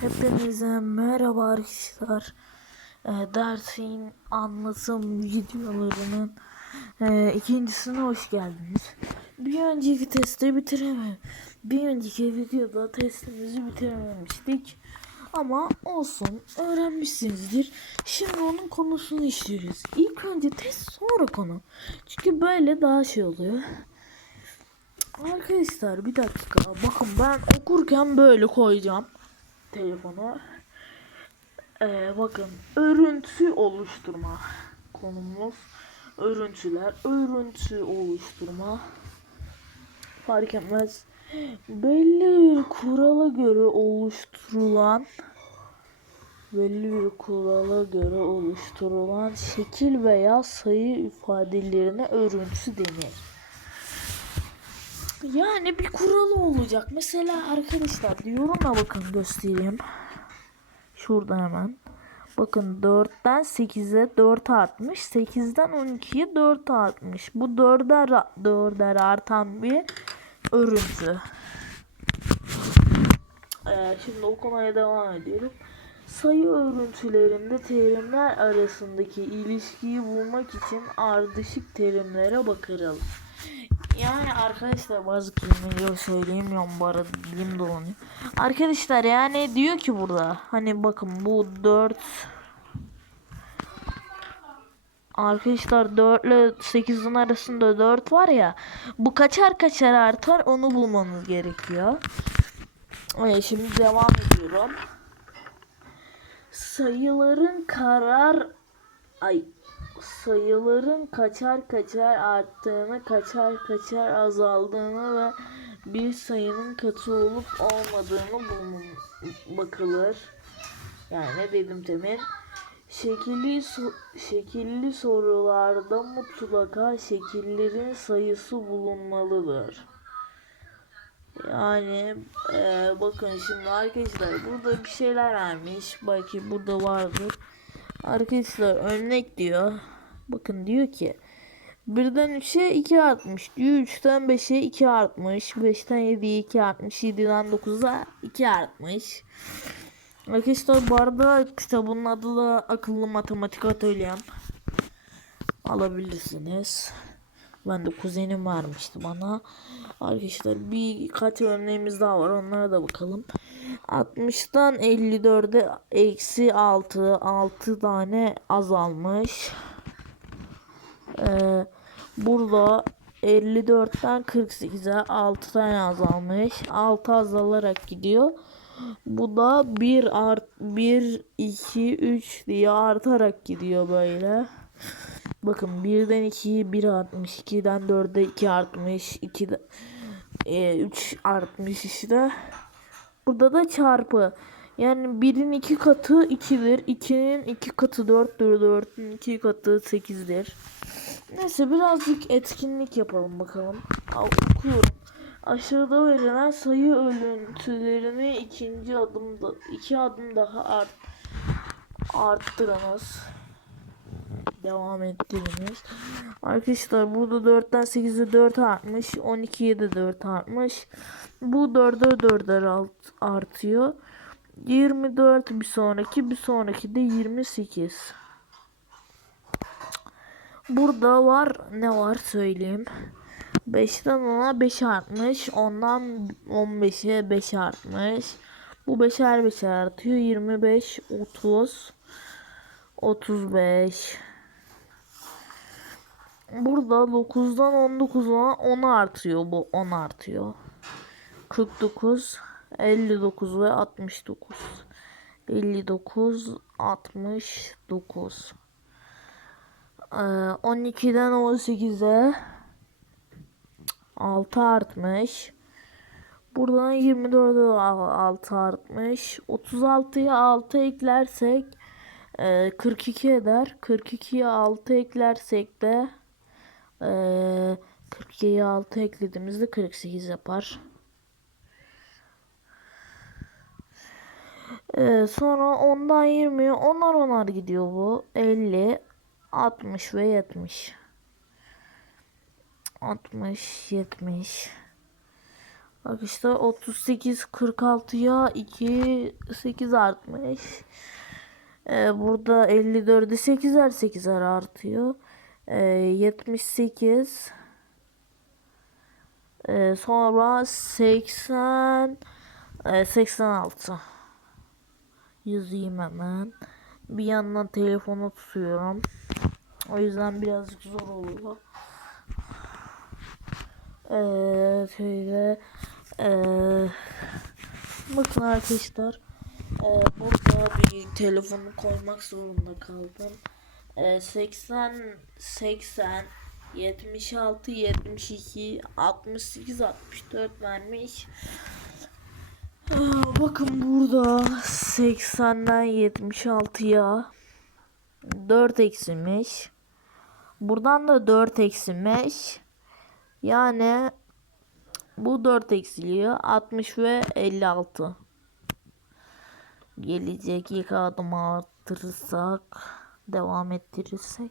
Hepinize merhaba arkadaşlar. Ee, dersin anlatım videolarının e, ikincisine hoş geldiniz. Bir önceki testi bitiremem. Bir önceki videoda testimizi bitirememiştik. Ama olsun öğrenmişsinizdir. Şimdi onun konusunu işliyoruz. İlk önce test sonra konu. Çünkü böyle daha şey oluyor. Arkadaşlar bir dakika bakın ben okurken böyle koyacağım telefonu. Ee, bakın örüntü oluşturma konumuz örüntüler örüntü oluşturma fark etmez belli bir kurala göre oluşturulan belli bir kurala göre oluşturulan şekil veya sayı ifadelerine örüntü denir. Yani bir kuralı olacak. Mesela arkadaşlar diyorum ya bakın göstereyim. Şurada hemen. Bakın 4'ten 8'e 4 artmış. 8'den 12'ye 4 artmış. Bu 4'er 4'er artan bir örüntü. Ee, şimdi okumaya devam ediyorum. Sayı örüntülerinde terimler arasındaki ilişkiyi bulmak için ardışık terimlere bakarız. Yani arkadaşlar bazı kelimeleri söyleyemiyorum bu arada dilim dolanıyor. Arkadaşlar yani diyor ki burada hani bakın bu 4 Arkadaşlar 4 ile 8'in arasında 4 var ya bu kaçar kaçar artar onu bulmanız gerekiyor. Evet, şimdi devam ediyorum. Sayıların karar ay sayıların kaçar kaçar arttığını, kaçar kaçar azaldığını ve bir sayının katı olup olmadığını bulun bakılır. Yani ne dedim temin? Şekilli so- şekilli sorularda mutlaka şekillerin sayısı bulunmalıdır. Yani e, bakın şimdi arkadaşlar burada bir şeyler vermiş. Belki burada vardır. Arkadaşlar örnek diyor. Bakın diyor ki birden 3'e 2 artmış diyor. 3'ten 5'e 2 artmış. 5'ten 7'ye 2 artmış. 7'den 9'a 2 artmış. Arkadaşlar bu arada kitabın adı da Akıllı Matematik Atölyem. Alabilirsiniz. Ben de kuzenim vermişti bana. Arkadaşlar birkaç örneğimiz daha var. Onlara da bakalım. 60'tan 54'e eksi 6. 6 tane azalmış. Ee, burada 54'ten 48'e 6 tane azalmış. 6 azalarak gidiyor. Bu da 1 art 1 2 3 diye artarak gidiyor böyle. Bakın 1'den 2'yi 1 artmış. 2'den 4'e 2 artmış. 2'de e, 3 artmış işte. Burada da çarpı. Yani 1'in 2 katı 2'dir. 2'nin 2 katı 4'tür. 4'ün 2 katı 8'dir. Neyse birazcık etkinlik yapalım bakalım. Al, okuyorum. Aşağıda verilen sayı örüntülerini ikinci adımda iki adım daha art, arttırınız. Devam ettiriniz. Arkadaşlar burada 4'ten 8'e 4 artmış. 12'ye de 4 artmış. Bu 4'e 4'er alt, artıyor. 24 bir sonraki bir sonraki de 28. Burada var ne var söyleyeyim. 5'ten 10'a 5 artmış. Ondan 15'e 5 artmış. Bu 5'er 5'er artıyor. 25, 30, 35. Burada 9'dan 19'a 10 artıyor. Bu 10 artıyor. 49, 59 ve 69. 59, 69. Ee, 12'den 18'e 6 artmış. Buradan 24'e 6 artmış. 36'ya 6 eklersek e, 42 eder. 42'ye 6 eklersek de e, 42'ye 6 eklediğimizde 48 yapar. E, sonra 10'dan 20'ye 10'ar 10'ar gidiyor bu. 50, 60 ve 70. 60, 70, Arkadaşlar 38 46'ya 2 8 artmış. Ee, burada 54'e 8'er 8'er artıyor. Ee, 78 ee, sonra 80 e, 86 yazayım hemen. Bir yandan telefonu tutuyorum. O yüzden birazcık zor oluyor. Ee, şöyle ee, bakın arkadaşlar ee, burada bir telefonu koymak zorunda kaldım. Ee, 80 80 76 72 68 64 vermiş. Ee, bakın burada 80'den 76'ya 4 eksilmiş. Buradan da 4 eksilmiş. Yani bu 4 eksiliyor. 60 ve 56. Gelecek ilk adım arttırırsak devam ettirirsek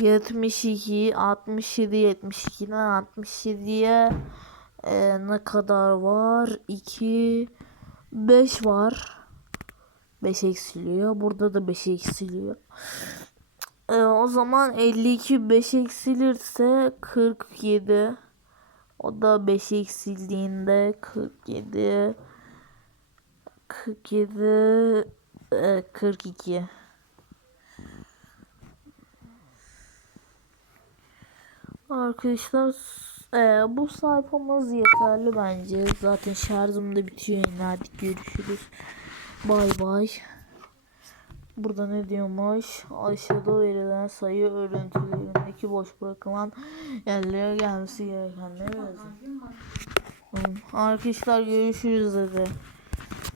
72 67 72'den 67'ye e, ne kadar var? 2 5 var. 5 eksiliyor. Burada da 5 eksiliyor. E, o zaman 52 5 eksilirse 47. O da 5 eksildiğinde 47 47 e, 42. Arkadaşlar e, bu sayfamız yeterli bence. Zaten şarjım da bitiyor. yine. Hadi görüşürüz. Bay bay. Burada ne diyormuş? Aşağıda verilen sayı örüntülerindeki boş bırakılan yerlere gelmesi gerekenleri yazın. Arkadaşlar görüşürüz dedi.